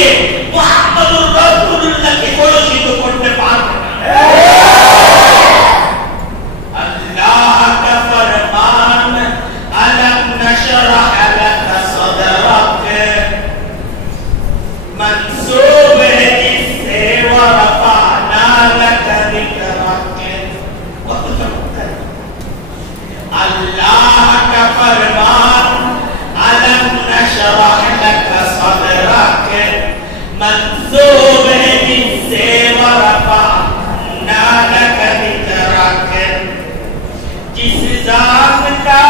দিয়ে মুহাম্মদুর রাসূলুল্লাহকে কলুষিত করতে পারবে না। আল্লাহ কা ফরমান আলাম নশরাহ লাকা সদরাক منسوب जिससे ورفعنا لك ذكرك अल्लाह का फरमान अलम नशरह लक सदरक मंसूब जिससे ورفعنا लक ذكरक जिस जात का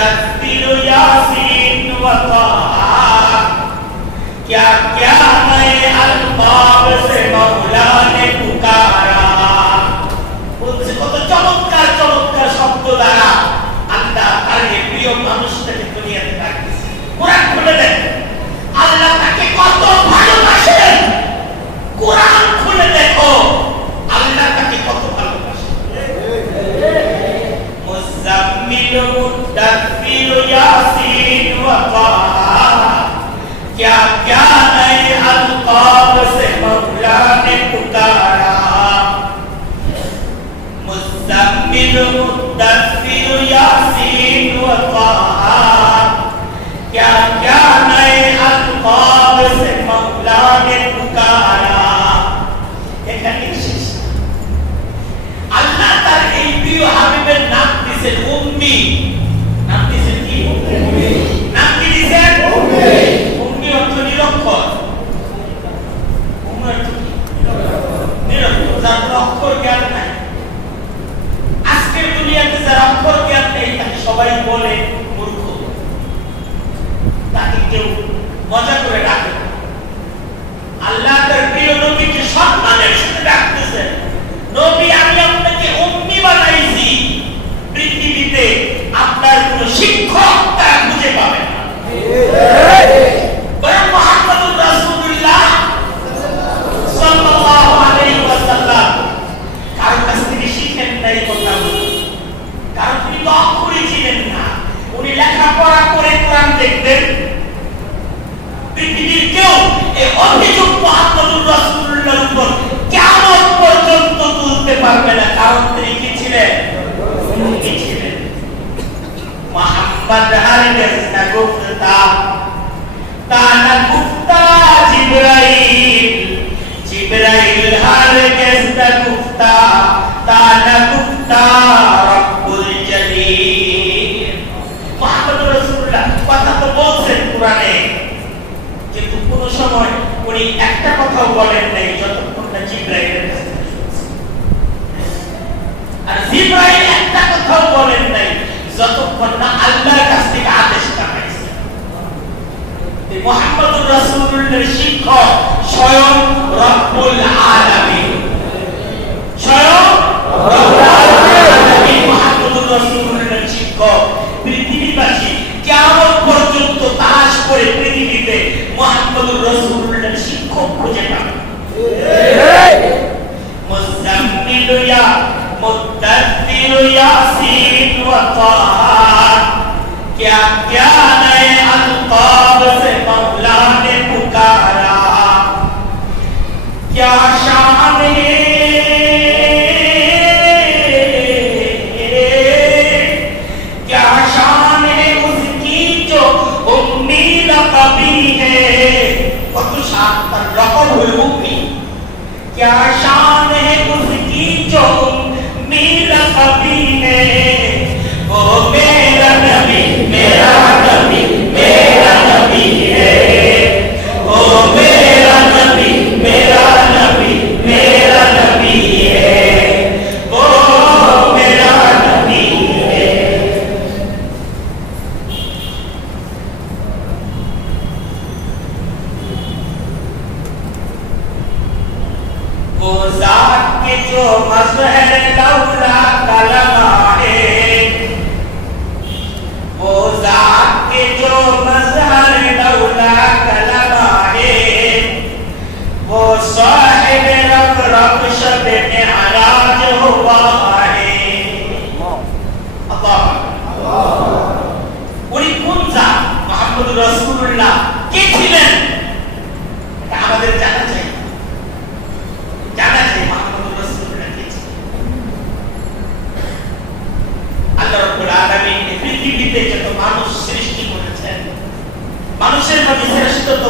मुद्दस्सिर यासीन व ताहा क्या क्या नए अल्फाज से मौला ने पुकारा उनसे কত চমৎকার চমৎকার শব্দ দ্বারা আল্লাহ তার এই প্রিয় মানুষটাকে দুনিয়াতে রাখছে কোরআন খুলে দেন আল্লাহ তাকে কত ভালোবাসেন কোরআন খুলে দেখো আল্লাহ তাকে কত ভালোবাসেন মুজাম্মিল মুদ্দাসসির यासीन व ताहा क्या क्या नए अल्फाज से मौला ने पुकारा मुज़म्मिल मुद्दस्सिर यासीन व ताहा क्या क्या नए अल्फाज से मौला ने पुकारा এখানে শেষ আল্লাহ তার এই প্রিয় হাবিবের নাম দিয়েছেন উম্মি নাম দিয়েছেন কি উম্মি নাম কি দিয়েছেন উম্মি অর্থ নিরক্ষর উম্মি অর্থ কি নিরক্ষর যার অক্ষর জ্ঞান নাই আজকের দুনিয়াতে যারা অক্ষর জ্ঞান নেই তাকে সবাই বলে মূর্খ তাকে কেউ মজা করে ডাকে আল্লাহ তার প্রিয় নবীকে সম্মানের সাথে ডাকতেছেন নবী আমি আপনাকে উম্মি বানাইছি পৃথিবীতে আপনার কোনো শিক্ষক তারা খুঁজে পাবেন না বরং মুহাম্মদুর রাসূলুল্লাহ সাল্লাল্লাহু আলাইহি ওয়াসাল্লাম কার কাছ থেকে শিখেন নাই কথা কারণ তিনি তো অক্ষরই ছিলেন না উনি লেখাপড়া করে কোরআন দেখতেন পৃথিবীর কেউ এই অভিযোগ মুহাম্মদুর রাসূলুল্লাহর উপর কিয়ামত পর্যন্ত তুলতে পারবে না কারণ তিনি কি ছিলেন উম্মি ছিলেন মুহাম্মদ হারগিজ না গুফতা তা না গুফতা জিবরাইল জিবরাইল হারগিজ না গুফতা তা না গুফতা রব্বুল জলিল মুহাম্মদুর রাসূলুল্লাহ কথা তো বলছেন কোরআনে কিন্তু কোন সময় উনি একটা কথাও বলেন নাই যতক্ষণ না জিবরাইলের কাছে আর জিবরাইল একটা কথাও বলেন নাই যতক্ষণ না আল্লাহর কাছ থেকে আদেশটা পাইছে এই মুহাম্মদুর রাসূলুল্লাহর শিক্ষক স্বয়ং রব্বুল আলামিন স্বয়ং রব্বুল আলামিন মুহাম্মদুর রাসূলুল্লাহর শিক্ষক পৃথিবীবাসী কিয়ামত পর্যন্ত তালাশ করে পৃথিবীতে মুহাম্মদুর রাসূলুল্লাহর শিক্ষক খুঁজে পাবে মুজাম্মিল ইয়া मुद्दस्सिर यासीन व ताहा क्या क्या नए अल्फाज से मौला ने पुकारा क्या शान है क्या शान है उसकी जो उम्मी लक़बी है कत शान पर लक़ब हुई उम्मी क्या शान है उसकी जो मेरा नबी है वो मेरा नबी मेरा नबी मेरा नबी है वो मेरा नबी मेरा नबी मेरा नबी है वो मेरा नबी है वो ज़ात के जो मज़हर लौला कलमा है वो ज़ात के जो मज़हर लौला कलमा है वो साहिब रब रब शब मेराज हुआ है अल्लाह उनी কোন জাত মুহাম্মদুর রাসূলুল্লাহ কে ছিলেন এটা আমাদের জানা চাই মুহাম্মদুর রাসূলুল্লাহ কে ছিলেন আল্লাহ রাব্বুল আলামিন পৃথিবীতে যত মানুষ সৃষ্টি করেছেন মানুষের মধ্যে শ্রেষ্ঠতম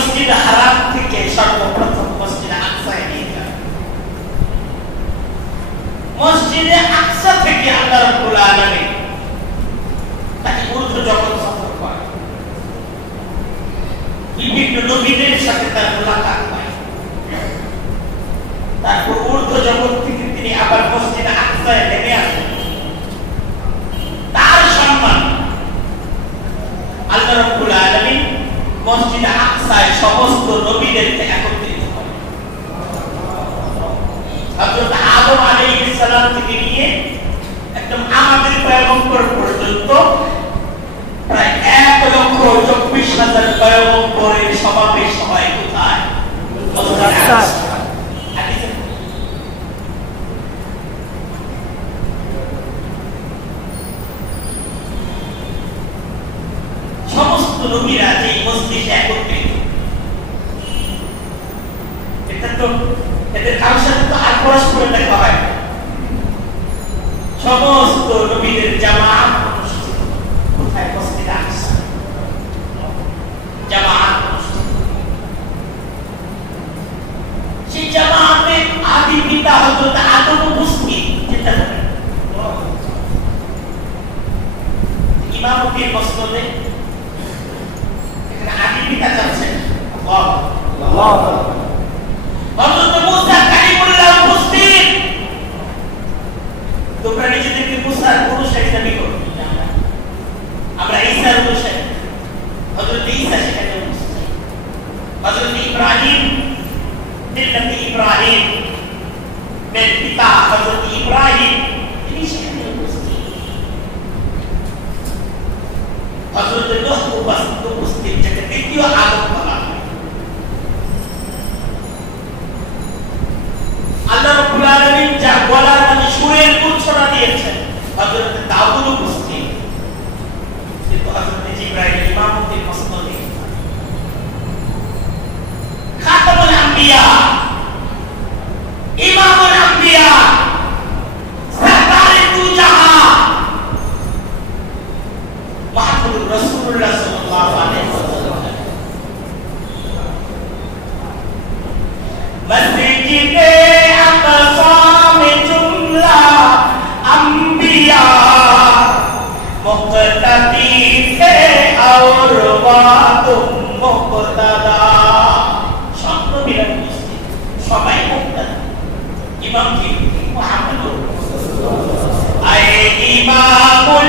মসজিদ হারাম থেকে সর্বপ্রথম মসজিদ আকসায় নিয়ে যায়। মসজিদে আকসা থেকে আল্লাহ রাব্বুল আলামিন তাকে ঊর্ধ্ব জগৎ সফর করে, বিভিন্ন নবীদের সাথে তার মুলাকাত হয়। তারপর ঊর্ধ্ব জগৎ থেকে তিনি আবার মসজিদ আকসায় নেমে আসেন। তার সম্মান আল্লাহ রাব্বুল আলামিন মসজিদ আকসায় সমস্ত নবীদেরকে একত্রিত করেন। হযরত আদম আলাইহিস সালাম থেকে নিয়ে একদম আমাদের পয়গম্বর পর্যন্ত প্রায় 1,24,000 পয়গম্বরের সমাবেশ হয় কোথায়? মসজিদ আকসা। সমস্ত নবীরা যে মসজিদে একত্রিত, এটা তো এদের কারোর সাথে তো আর পরস্পর দেখা হয় না। সমস্ত নবীদের জামাত অনুষ্ঠিত কোথায়? মসজিদে আকসা। জামাত অনুষ্ঠিত, সেই জামাতের আদি পিতা হযরত আদম উপস্থিত। চিন্তা করেন, ইমামতির মসজিদে আদি পিতা যাচ্ছেন আল্লাহ। হযরত মুসা কালিমুল্লাহ উপস্থিত। তোমরা নিজেদেরকে মুসার অনুসারী দাবি করো, আমরা ঈসার অনুসারী। হযরত ঈসা সেখানে উপস্থিত। হযরত ইব্রাহিম, মিল্লাতে ইব্রাহিম, মের পিতা হযরত ইব্রাহিম, তিনি সেখানে উপস্থিত। হযরত নূহ উপস্থিত, যাকে দ্বিতীয় আদম বলা হয়। আল্লাহ রাব্বুল আলামিন যা গলার মধ্যে সুরের মূর্ছনা দিয়েছেন, হযরত দাউদ উপস্থিত। কিন্তু হযরত জিবরাইল ইমামতির মসনদে। খাতামুল আম্বিয়া, ইমামুল আম্বিয়া, সরদারে দু জাহান মুহাম্মদুর রাসূলুল্লাহ সাল্লাল্লাহু আলাইহি ওয়াসাল্লাম মসজিদে আকসা में जुमला अंबिया मुक्तदी थे और वादुम मुक्तदा। সব নবীরা উপস্থিত, সবাই মুক্তাদি। ইমাম কি? মুহাম্মদুর রাসূলুল্লাহ। আয়ে ইমামুল